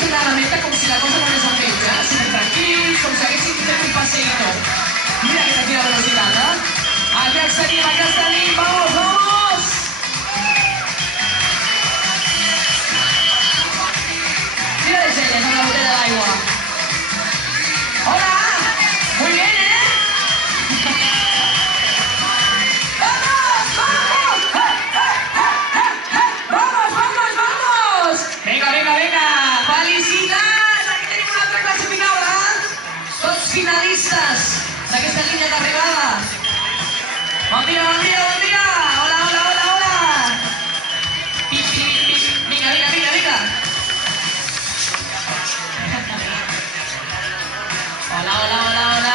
des de la meta com si la cosa no anés amb ells, super tranquils, com si haguessin fet un passeïto. Mira quina velocitat, Aquí els tenim, vamos, vamos! Mira de elles amb la botella d'aigua. Hola! Muy bien, ¡Vamos, vamos! ¡Vamos, vamos, vamos! Venga, venga, venga! Felicitats! Aquí tenim una altra classificada. Tots finalistes d'aquesta línia d'arribada. Bon dia, bon dia, bon dia! Hola, hola, hola, hola! Pip, pip, pip. Vinga, vinga, vinga, vinga! Hola, hola, hola, hola!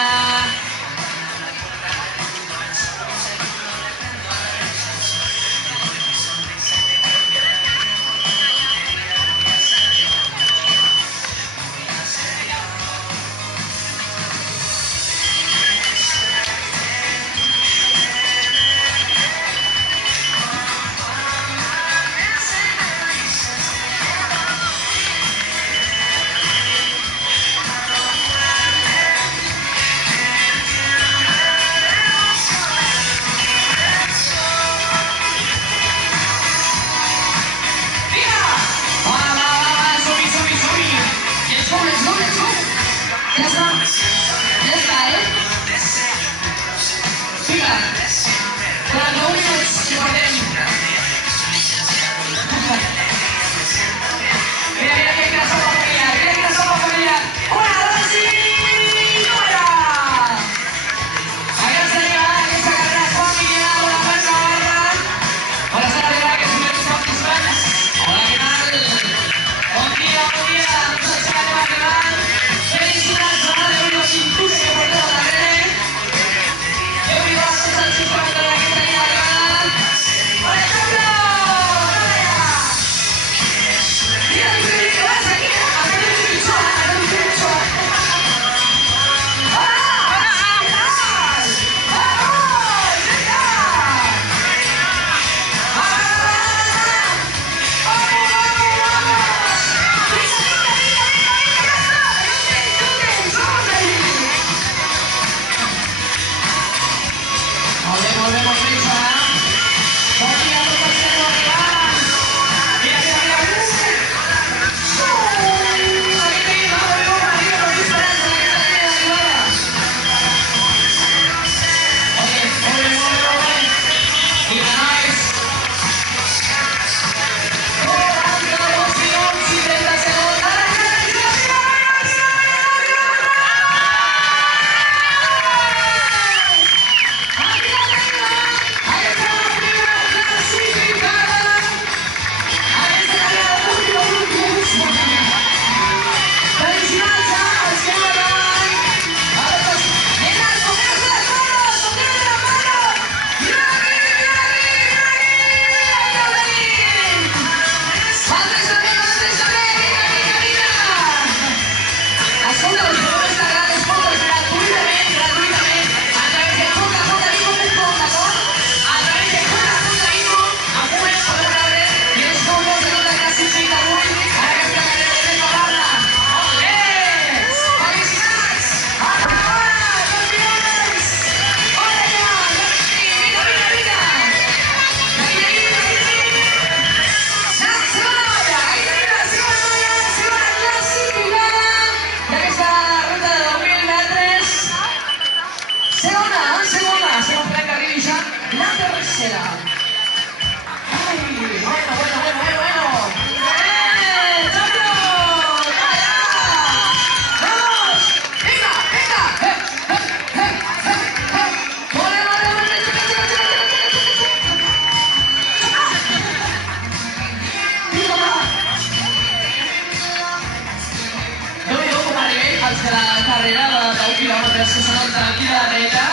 carrera de 10 quilòmetres que són el tranqui de la dreta.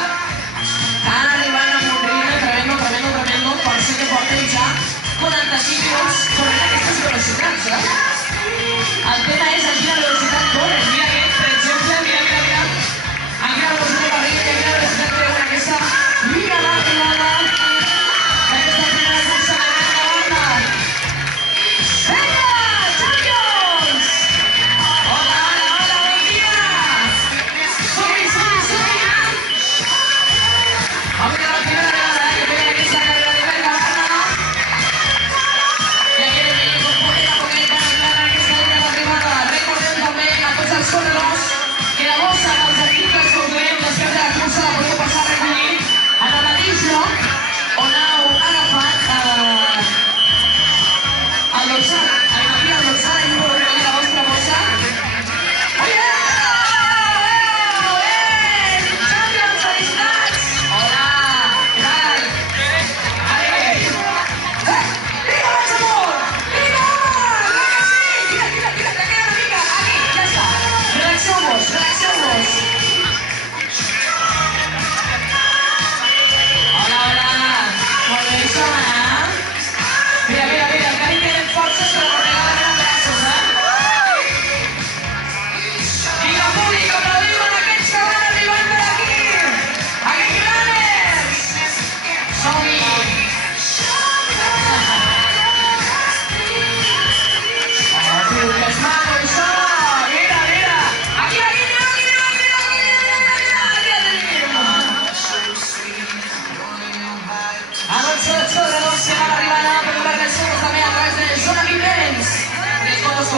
Estan arribant amb un ritme tremendo, per ser que porten ja 45 minuts corrent aquestes velocitats, El tema és a quina velocitat corren. Mira aquest, per exemple, mira. A quina velocitat arriba i a quina velocitat treuen aquesta mira l'arribada d'aquesta primera cursa de gran banda. Vinga, Champions!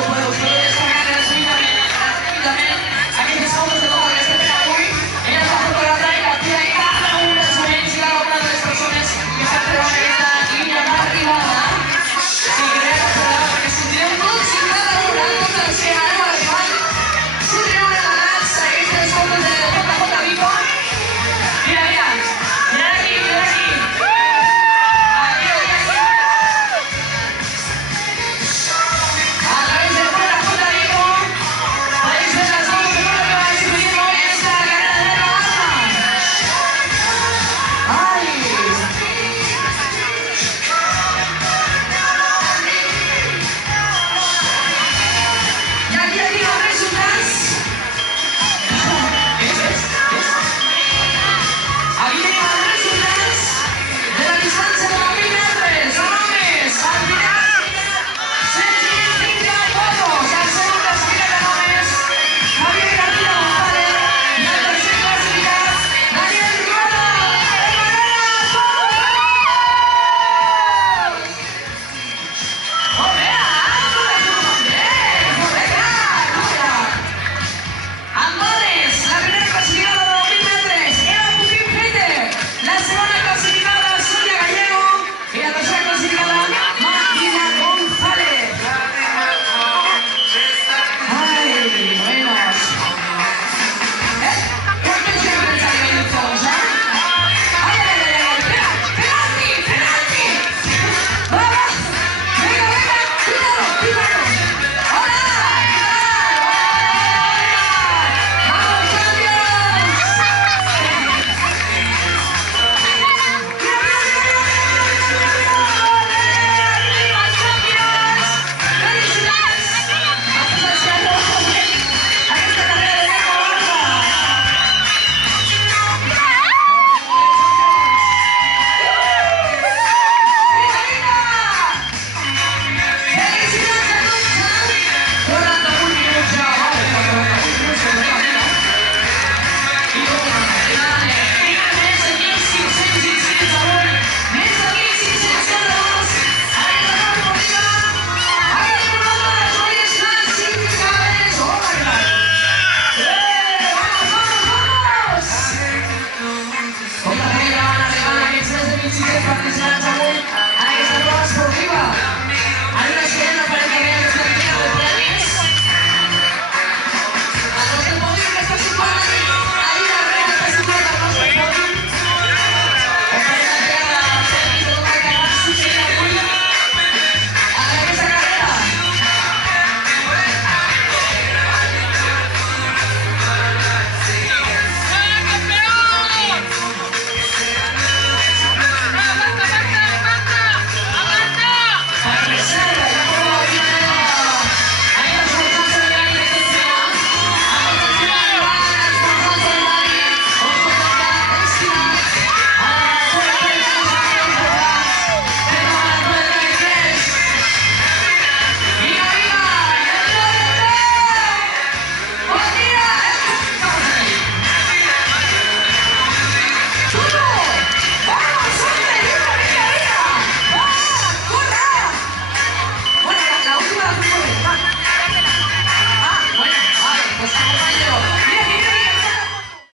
puede, usted